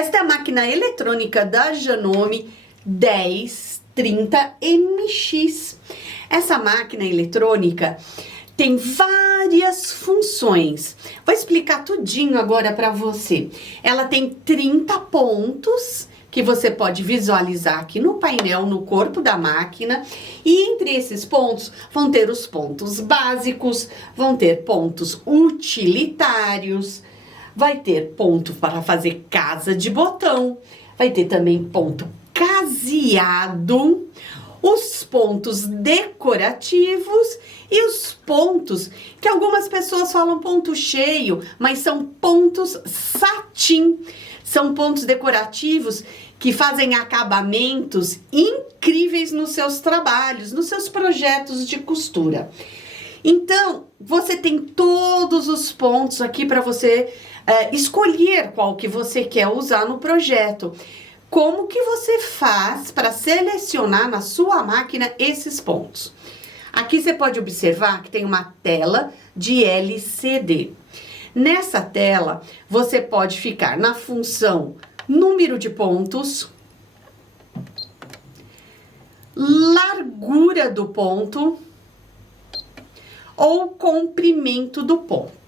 Esta é a máquina eletrônica da Janome 1030MX. Essa máquina eletrônica tem várias funções. Vou explicar tudinho agora para você. Ela tem 30 pontos que você pode visualizar aqui no painel, no corpo da máquina. E entre esses pontos vão ter os pontos básicos, vão ter pontos utilitários, vai ter ponto para fazer casa de botão, vai ter também ponto caseado, os pontos decorativos e os pontos que algumas pessoas falam ponto cheio, mas são pontos satin. São pontos decorativos que fazem acabamentos incríveis nos seus trabalhos, nos seus projetos de costura. Então, você tem todos os pontos aqui para você escolher qual que você quer usar no projeto. Como que você faz para selecionar na sua máquina esses pontos? Aqui você pode observar que tem uma tela de LCD. Nessa tela, você pode ficar na função número de pontos, largura do ponto ou comprimento do ponto.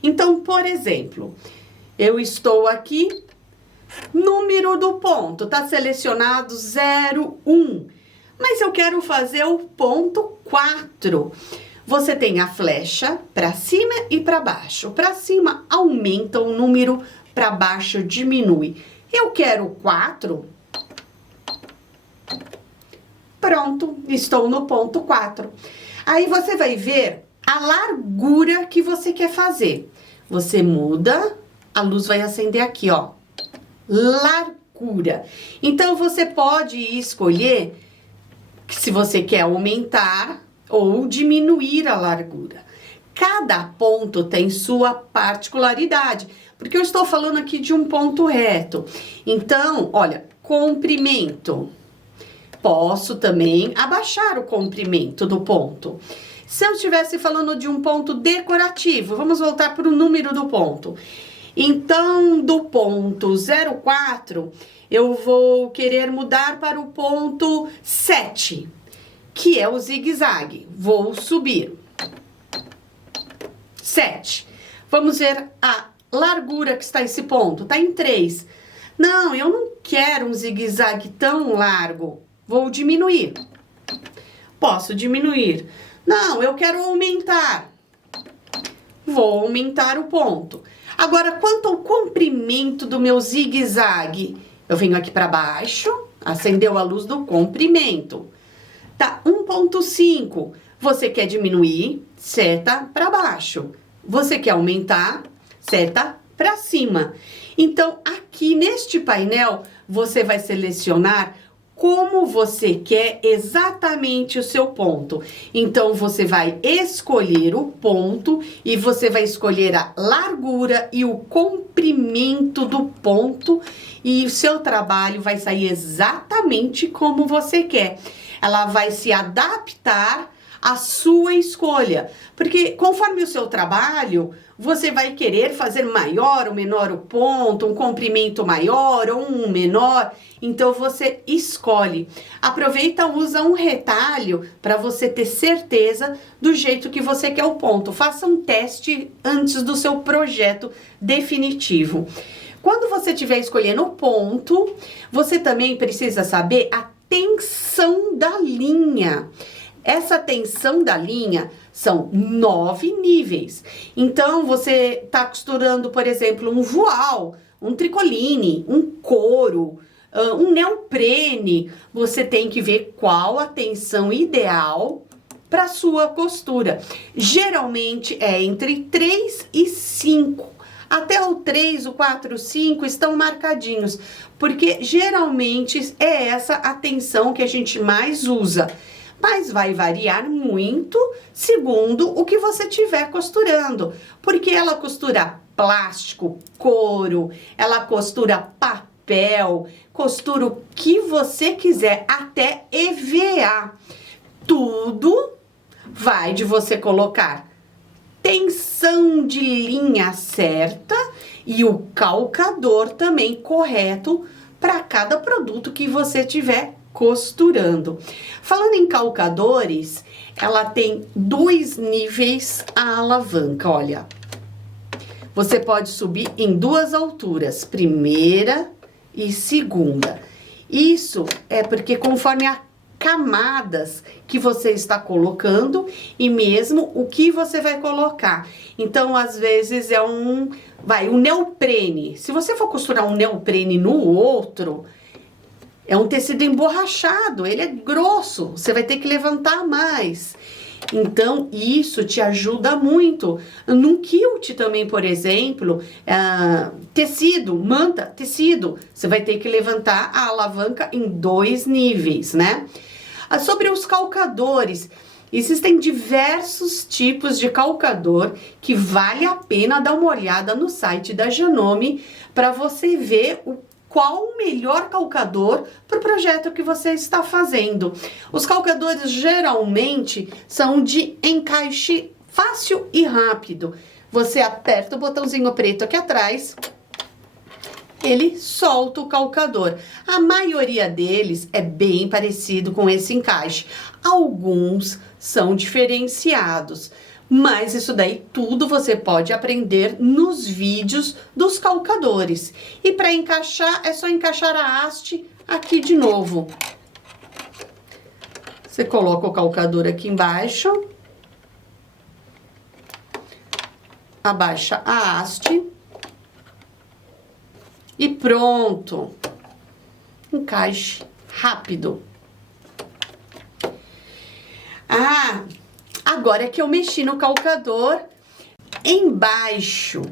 Então, por exemplo, eu estou aqui, número do ponto, tá selecionado 0, 1, mas eu quero fazer o ponto 4. Você tem a flecha para cima e para baixo. Para cima aumenta o número, para baixo diminui. Eu quero 4. Pronto, estou no ponto 4. Aí você vai ver a largura que você quer fazer. Você muda, a luz vai acender aqui, ó. Largura. Então, você pode escolher se você quer aumentar ou diminuir a largura. Cada ponto tem sua particularidade, porque eu estou falando aqui de um ponto reto. Então, olha, comprimento. Posso também abaixar o comprimento do ponto. Se eu estivesse falando de um ponto decorativo, vamos voltar para o número do ponto. Então, do ponto 04, eu vou querer mudar para o ponto 7. Que é o zigue-zague. Vou subir. 7. Vamos ver a largura que está esse ponto. Está em 3. Não, eu não quero um zigue-zague tão largo. Vou diminuir. Posso diminuir. Não, eu quero aumentar. Vou aumentar o ponto. Agora, quanto ao comprimento do meu zigue-zague, eu venho aqui para baixo, acendeu a luz do comprimento. Tá 1.5, você quer diminuir, seta para baixo. Você quer aumentar, seta para cima. Então, aqui neste painel, você vai selecionar como você quer exatamente o seu ponto. Então, você vai escolher o ponto e você vai escolher a largura e o comprimento do ponto e o seu trabalho vai sair exatamente como você quer. Ela vai se adaptar à sua escolha, porque conforme o seu trabalho, você vai querer fazer maior ou menor o ponto, um comprimento maior ou um menor, então você escolhe. Aproveita, usa um retalho para você ter certeza do jeito que você quer o ponto. Faça um teste antes do seu projeto definitivo. Quando você estiver escolhendo o ponto, você também precisa saber a tensão da linha. Essa tensão da linha são 9 níveis. Então, você está costurando, por exemplo, um voal, um tricoline, um couro, um neoprene. Você tem que ver qual a tensão ideal para sua costura. Geralmente é entre 3 e 5. Até o 3, o 4, o 5 estão marcadinhos, porque geralmente é essa a tensão que a gente mais usa. Mas vai variar muito segundo o que você estiver costurando, porque ela costura plástico, couro, ela costura papel, costura o que você quiser, até EVA. Tudo vai de você colocar tensão de linha certa e o calcador também correto para cada produto que você tiver costurando. Falando em calcadores, ela tem 2 níveis a alavanca, olha. Você pode subir em 2 alturas, primeira e segunda. Isso é porque conforme a camadas que você está colocando e mesmo o que você vai colocar. Então, às vezes é um neoprene. Se você for costurar um neoprene no outro, é um tecido emborrachado, ele é grosso, você vai ter que levantar mais. Então, isso te ajuda muito. Num quilt também, por exemplo, tecido, manta, tecido, você vai ter que levantar a alavanca em 2 níveis, né? Sobre os calcadores, existem diversos tipos de calcador que vale a pena dar uma olhada no site da Janome para você ver qual o melhor calcador para o projeto que você está fazendo. Os calcadores geralmente são de encaixe fácil e rápido. Você aperta o botãozinho preto aqui atrás, ele solta o calcador. A maioria deles é bem parecido com esse encaixe. Alguns são diferenciados. Mas isso daí tudo você pode aprender nos vídeos dos calcadores. E para encaixar, é só encaixar a haste aqui de novo. Você coloca o calcador aqui embaixo. Abaixa a haste. E pronto. Encaixe rápido. Agora que eu mexi no calcador, embaixo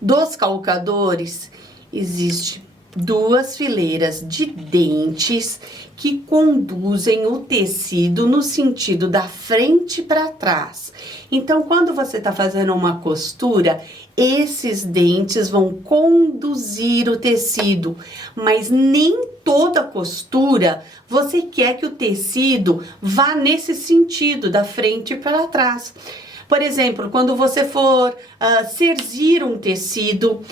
dos calcadores existe 2 fileiras de dentes que conduzem o tecido no sentido da frente para trás. Então, quando você está fazendo uma costura, esses dentes vão conduzir o tecido, mas nem toda costura você quer que o tecido vá nesse sentido, da frente para trás. Por exemplo, quando você for cerzir um tecido,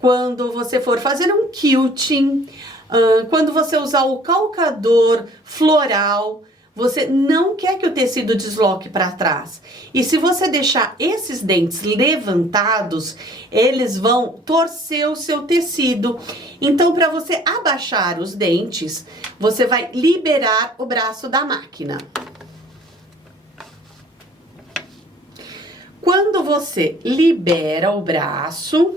quando você for fazer um quilting, quando você usar o calcador floral, você não quer que o tecido desloque para trás. E se você deixar esses dentes levantados, eles vão torcer o seu tecido. Então, para você abaixar os dentes, você vai liberar o braço da máquina. Quando você libera o braço,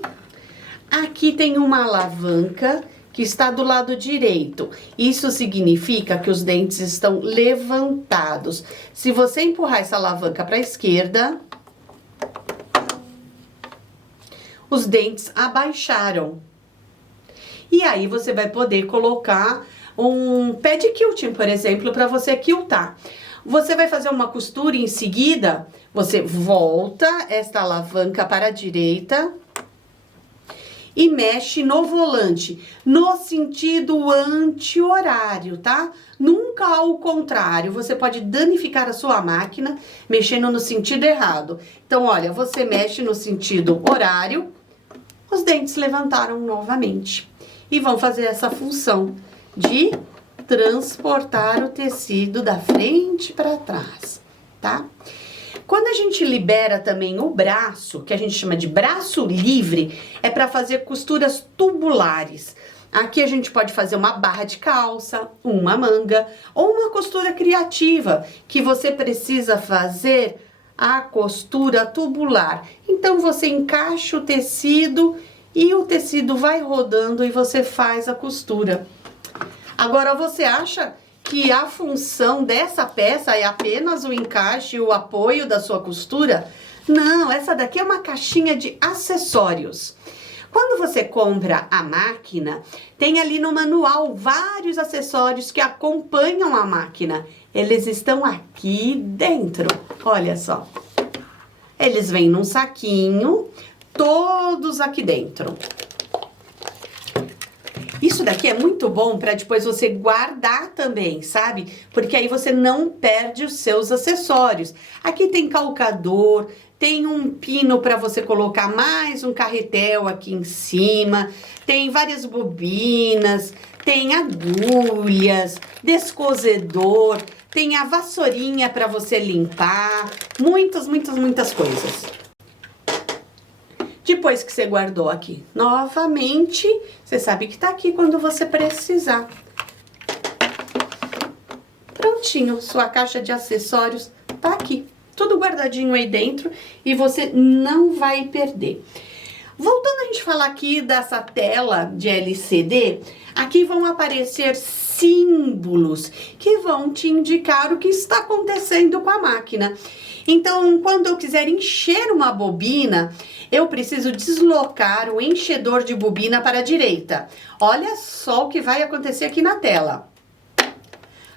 aqui tem uma alavanca que está do lado direito. Isso significa que os dentes estão levantados. Se você empurrar essa alavanca para a esquerda, os dentes abaixaram. E aí você vai poder colocar um pé de quilting, por exemplo, para você quiltar. Você vai fazer uma costura e em seguida você volta esta alavanca para a direita e mexe no volante, no sentido anti-horário, tá? Nunca ao contrário, você pode danificar a sua máquina mexendo no sentido errado. Então, olha, você mexe no sentido horário, os dentes levantaram novamente. E vão fazer essa função de transportar o tecido da frente para trás, tá? Quando a gente libera também o braço, que a gente chama de braço livre, é para fazer costuras tubulares. Aqui a gente pode fazer uma barra de calça, uma manga ou uma costura criativa, que você precisa fazer a costura tubular. Então você encaixa o tecido e o tecido vai rodando e você faz a costura. Agora você acha que a função dessa peça é apenas o encaixe e o apoio da sua costura? Não, essa daqui é uma caixinha de acessórios. Quando você compra a máquina, tem ali no manual vários acessórios que acompanham a máquina. Eles estão aqui dentro, olha só. Eles vêm num saquinho, todos aqui dentro. Isso Isso daqui é muito bom para depois você guardar também, sabe? Porque aí você não perde os seus acessórios. Aqui tem calcador, tem um pino para você colocar mais um carretel aqui em cima, tem várias bobinas, tem agulhas, descosedor, tem a vassourinha para você limpar, muitas coisas. Depois que você guardou aqui, novamente, você sabe que tá aqui quando você precisar. Prontinho, sua caixa de acessórios tá aqui. Tudo guardadinho aí dentro e você não vai perder. Voltando a gente falar aqui dessa tela de LCD, aqui vão aparecer símbolos que vão te indicar o que está acontecendo com a máquina. Então, quando eu quiser encher uma bobina, eu preciso deslocar o enchedor de bobina para a direita. Olha só o que vai acontecer aqui na tela.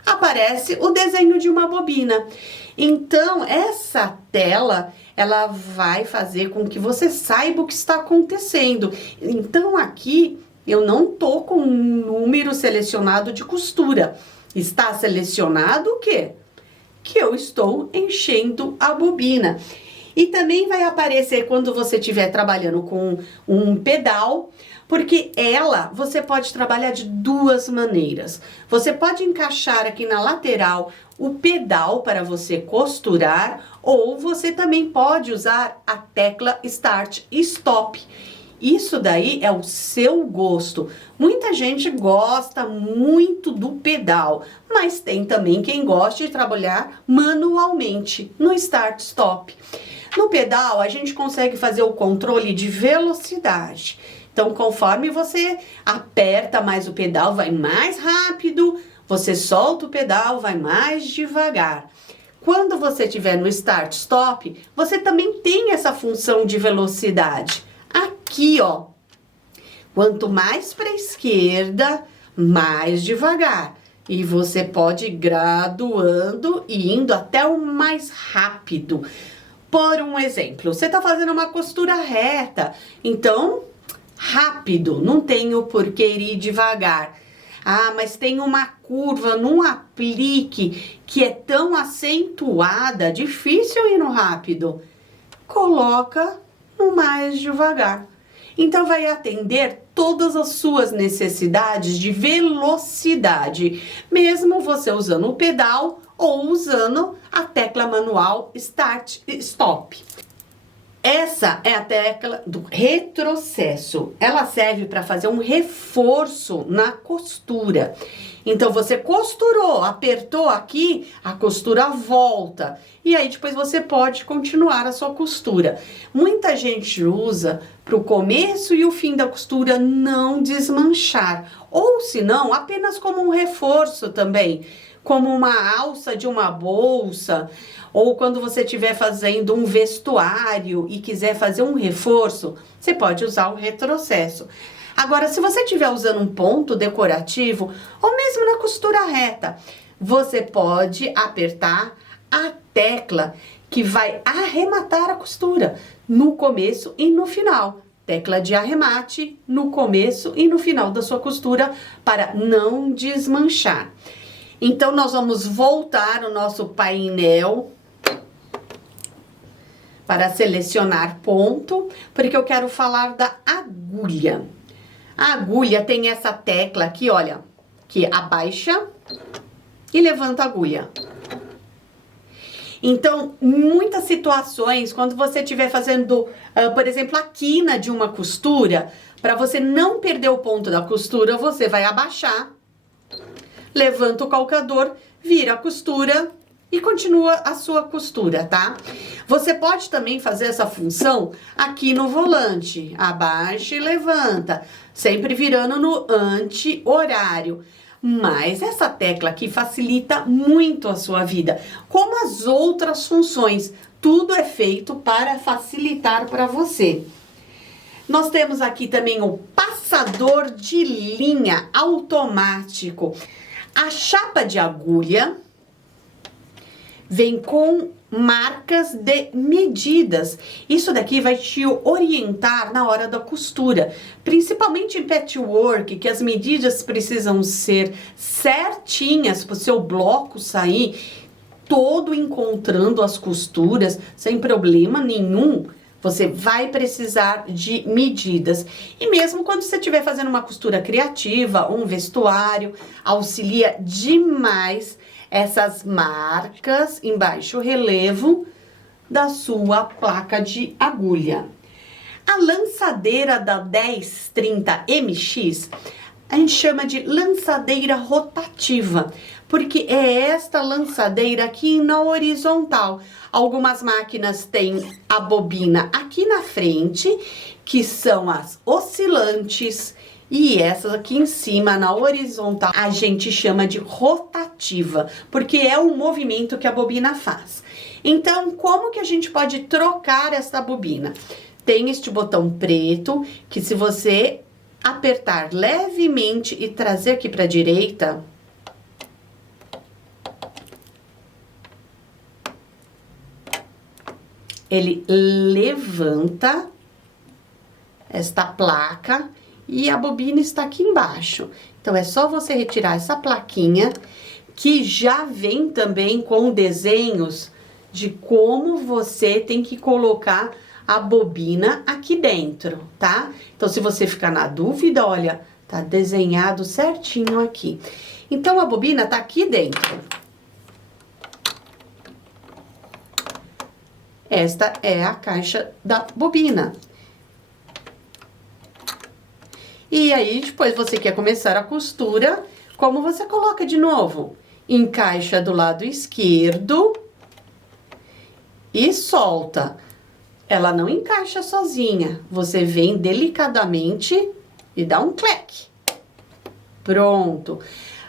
Aparece o desenho de uma bobina. Então, essa tela, ela vai fazer com que você saiba o que está acontecendo. Então, aqui, eu não tô com um número selecionado de costura. Está selecionado o quê? Que eu estou enchendo a bobina. E também vai aparecer quando você estiver trabalhando com um pedal, porque você pode trabalhar de duas maneiras. Você pode encaixar aqui na lateral o pedal para você costurar, ou você também pode usar a tecla Start e Stop. Isso daí é o seu gosto. Muita gente gosta muito do pedal, mas tem também quem gosta de trabalhar manualmente no Start Stop. No pedal, a gente consegue fazer o controle de velocidade. Então, conforme você aperta mais o pedal, vai mais rápido. Você solta o pedal, vai mais devagar. Quando você estiver no Start Stop, você também tem essa função de velocidade. Aqui, ó, quanto mais para a esquerda, mais devagar. E você pode ir graduando e indo até o mais rápido. Por um exemplo, você está fazendo uma costura reta, então, rápido, não tem o porquê ir devagar. Ah, mas tem uma curva num aplique que é tão acentuada, difícil ir no rápido. Coloca no mais devagar. Então, vai atender todas as suas necessidades de velocidade, mesmo você usando o pedal ou usando a tecla manual Start e Stop. Essa é a tecla do retrocesso. Ela serve para fazer um reforço na costura. Então, você costurou, apertou aqui, a costura volta. E aí, depois você pode continuar a sua costura. Muita gente usa para o começo e o fim da costura não desmanchar. Ou, se não, apenas como um reforço também. Como uma alça de uma bolsa, ou quando você estiver fazendo um vestuário e quiser fazer um reforço, você pode usar o retrocesso. Agora, se você estiver usando um ponto decorativo, ou mesmo na costura reta, você pode apertar a tecla que vai arrematar a costura no começo e no final. Tecla de arremate no começo e no final da sua costura para não desmanchar. Então, nós vamos voltar o nosso painel para selecionar ponto, porque eu quero falar da agulha. A agulha tem essa tecla aqui, olha, que abaixa e levanta a agulha. Então, muitas situações, quando você estiver fazendo, por exemplo, a quina de uma costura, para você não perder o ponto da costura, você vai abaixar, levanta o calcador, vira a costura e continua a sua costura, tá? Você pode também fazer essa função aqui no volante, abaixa e levanta, sempre virando no anti-horário. Mas essa tecla aqui facilita muito a sua vida, como as outras funções. Tudo é feito para facilitar para você. Nós temos aqui também o passador de linha automático. A chapa de agulha Vem com marcas de medidas. Isso daqui vai te orientar na hora da costura, principalmente em patchwork, que as medidas precisam ser certinhas para o seu bloco sair todo encontrando as costuras sem problema nenhum. Você vai precisar de medidas. E mesmo quando você estiver fazendo uma costura criativa, um vestuário, auxilia demais essas marcas em baixo relevo da sua placa de agulha. A lançadeira da 1030 MX, a gente chama de lançadeira rotativa, porque é esta lançadeira aqui na horizontal. Algumas máquinas têm a bobina aqui na frente, que são as oscilantes, e essas aqui em cima, na horizontal, a gente chama de rotativa, porque é o movimento que a bobina faz. Então, como que a gente pode trocar essa bobina? Tem este botão preto, que se você apertar levemente e trazer aqui para a direita, ele levanta esta placa e a bobina está aqui embaixo. Então, é só você retirar essa plaquinha, que já vem também com desenhos de como você tem que colocar a bobina aqui dentro, tá? Então, se você ficar na dúvida, olha, tá desenhado certinho aqui. Então, a bobina tá aqui dentro. Esta é a caixa da bobina. E aí, depois você quer começar a costura, como você coloca de novo? Encaixa do lado esquerdo e solta. Ela não encaixa sozinha. Você vem delicadamente e dá um cleque. Pronto.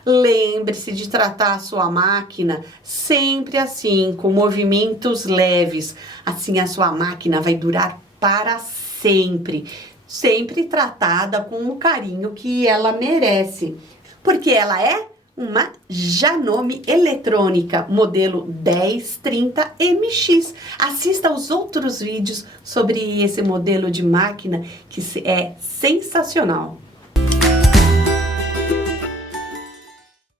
Lembre-se de tratar a sua máquina sempre assim, com movimentos leves. Assim a sua máquina vai durar para sempre. Sempre tratada com o carinho que ela merece. Porque ela é uma Janome eletrônica, modelo 1030 MX. Assista aos outros vídeos sobre esse modelo de máquina que é sensacional.